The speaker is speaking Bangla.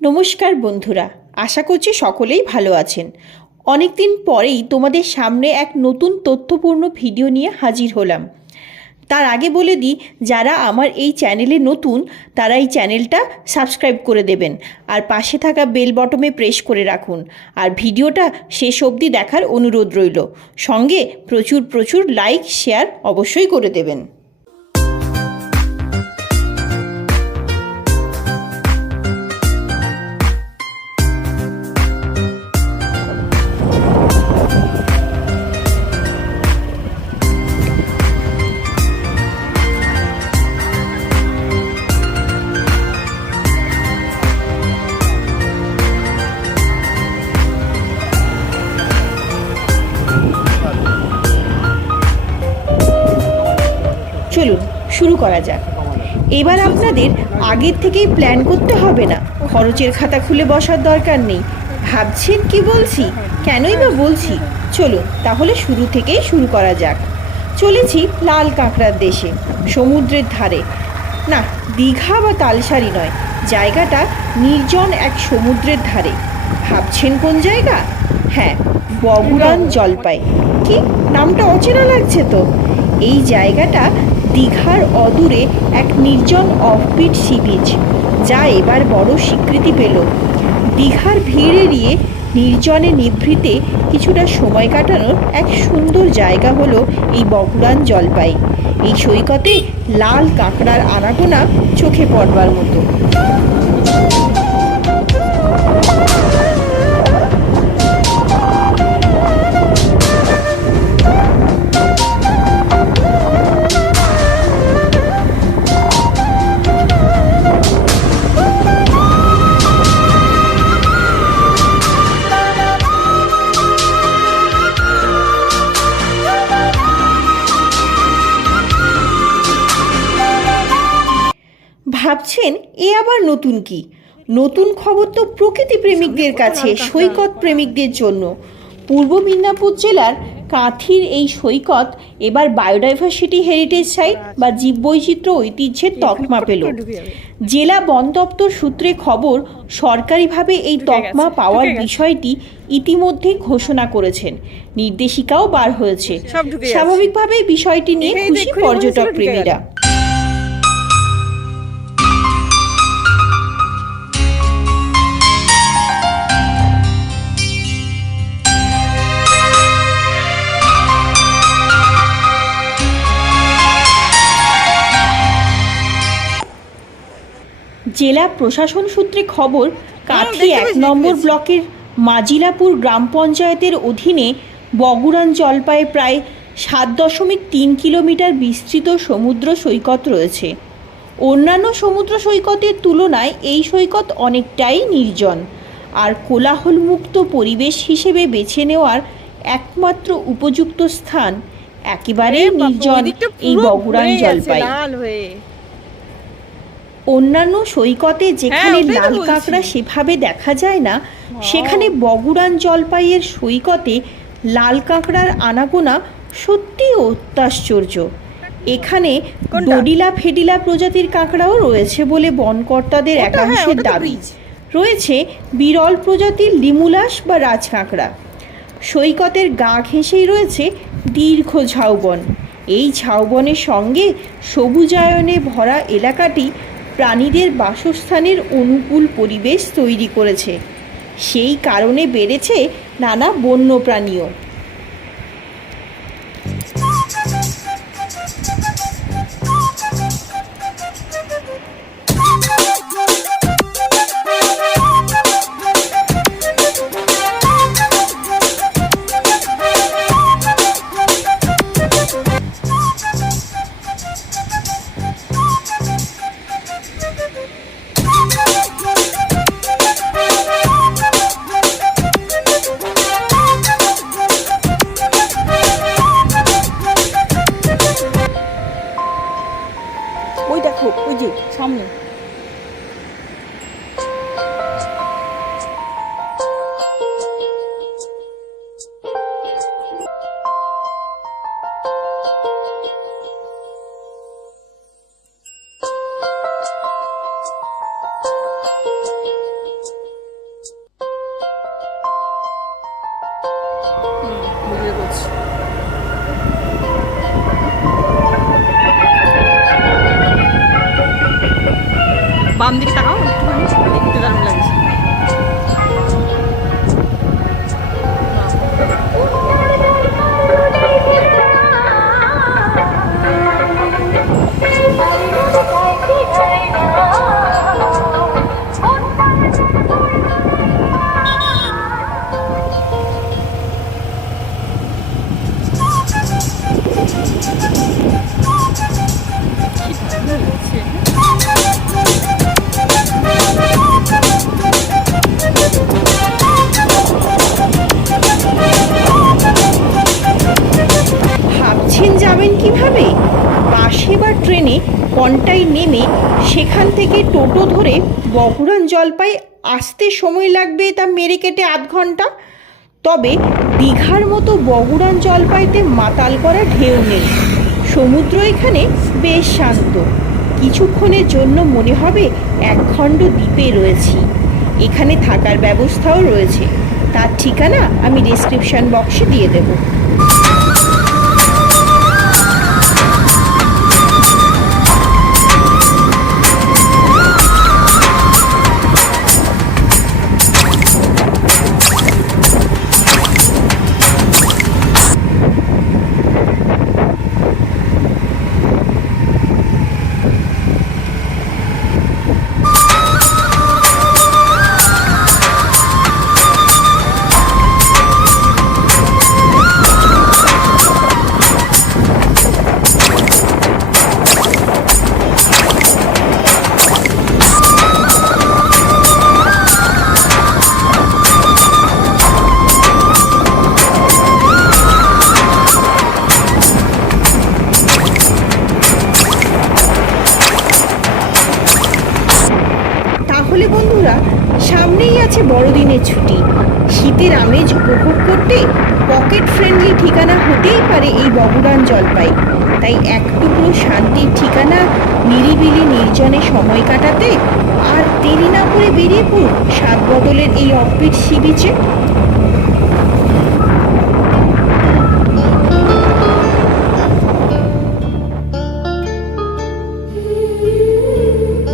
নমস্কার বন্ধুরা, আশা করছি সকলেই ভালো আছেন। অনেক দিন পরেই তোমাদের সামনে এক নতুন তথ্যপূর্ণ ভিডিও নিয়ে হাজির হলাম। তার আগে বলে দিই, যারা আমার এই চ্যানেলে নতুন, তারা এই চ্যানেলটা সাবস্ক্রাইব করে দেবেন আর পাশে থাকা বেল বটমে প্রেস করে রাখুন আর ভিডিওটা শেষ অবধি দেখার অনুরোধ রইল। সঙ্গে প্রচুর প্রচুর লাইক, শেয়ার অবশ্যই করে দেবেন। চলুন, শুরু করা যাক। এবার আপনাদের আগের থেকেই প্ল্যান করতে হবে না। খরচের খাতা খুলে বসার দরকার নেই। ভাবছেন কি বলছি? কেনই বা বলছি? চলুন, তাহলে শুরু থেকেই শুরু করা যাক। চলেছি লাল কাঁকড়ার দেশে, সমুদ্রের ধারে। না, দীঘা বা তালসারি নয়, জায়গাটা নির্জন এক সমুদ্রের ধারে। ভাবছেন কোন জায়গা? হ্যাঁ বগুড়ান জলপাই। কি, নামটা অচেনা লাগছে তো। এই জায়গাটা দীঘার অদূরে এক নির্জন অফবিট সি বিচ যা এবার বড় স্বীকৃতি পেল। দীঘার ভিড় এড়িয়ে নির্জনে নিভৃতে কিছুটা সময় কাটানোর এক সুন্দর জায়গা হলো এই বগুড়ান জলপাই। এই সৈকতে লাল কাঁকড়ার আনাগোনা চোখে পড়বার মতো। ভাবছেন এ আবার নতুন কি? নতুন খবর তো প্রকৃতি প্রেমিকদের কাছে সৈকত প্রেমিকদের জন্য। পূর্ব মেদিনীপুর জেলার কাঁথির এই সৈকত এবার বায়োডাইভার্সিটি হেরিটেজ সাইট বা জীববৈচিত্র্য ঐতিহ্যের তকমা পেল। জেলা বন দপ্তর সূত্রে খবর সরকারিভাবে এই তকমা পাওয়ার বিষয়টি ইতিমধ্যে ঘোষণা করেছেন। নির্দেশিকাও বার হয়েছে। সব স্বাভাবিকভাবেই বিষয়টি নিয়ে খুশি পর্যটক প্রেমীরা। জেলা প্রশাসন সূত্রে খবর কাঠি এক নম্বর ব্লকের মাজিলাপুর গ্রাম পঞ্চায়েতের অধীনে বগুড়ান জলপায়ে প্রায় সাত দশমিক তিন কিলোমিটার বিস্তৃত সমুদ্র সৈকত রয়েছে। অন্যান্য সমুদ্র সৈকতের তুলনায় এই সৈকত অনেকটাই নির্জন। আর কোলাহলমুক্ত পরিবেশ হিসেবে বেছে নেওয়ার একমাত্র উপযুক্ত স্থান একেবারে নির্জন এই বগুড়ান জলপাই অন্যান্য সৈকতে যেখানে হ্যাঁ, তো লাল কাঁকড়া সেভাবে দেখা যায় না সেখানে বগুড়ান জলপাইয়ের সৈকতে লাল কাঁকড়ার আনাগোনা সত্যি অত্যাশ্চর্য। এখানে? ডডিলা ফেডিলা প্রজাতির কাঁকড়াও রয়েছে বলে বনকর্তাদের হ্যাঁ, একাংশের দাবি। রয়েছে বিরল প্রজাতির লিমুলাস বা রাজকাঁকড়া। সৈকতের গা ঘেঁষেই রয়েছে দীর্ঘ ঝাউবন। এই ঝাউবনের সঙ্গে সবুজায়নে ভরা এলাকাটি প্রাণীদের বাসস্থানের অনুকূল পরিবেশ তৈরি করেছে। সেই কারণে বেড়েছে নানা বন্য প্রাণীও মনে করছি। বাম দিকে তাকাও একটুখানি দেখতে দারুণ লাগছে। ট্রেনে কন্টাই নেমে সেখান থেকে টোটো ধরে বগুড়ান জলপাই আসতে সময় লাগবে তা মেরে কেটে আধ ঘণ্টা? তবে দীঘার মতো বগুড়ান জলপাইতে মাতাল করা ঢেউ নেই। সমুদ্র এখানে বেশ শান্ত। কিছুক্ষণের জন্য মনে হবে এক একখণ্ড দ্বীপে রয়েছি। এখানে থাকার ব্যবস্থাও রয়েছে। তার ঠিকানা আমি ডেসক্রিপশন বক্সে দিয়ে দেবো। তাহলে বন্ধুরা, সামনেই আছে বড়দিনের ছুটি। শীতের আমেজ উপভোগ করতে পকেট ফ্রেন্ডলি ঠিকানা হতেই পারে এই বগুড়ান জলপাই। তাই এক টুকরো শান্তির ঠিকানা নিরিবিলি নির্জনে সময় কাটাতে আর দেরি না করে বেরিয়ে পড়ুন সাত বদলের এই অফবিট সি বিচে।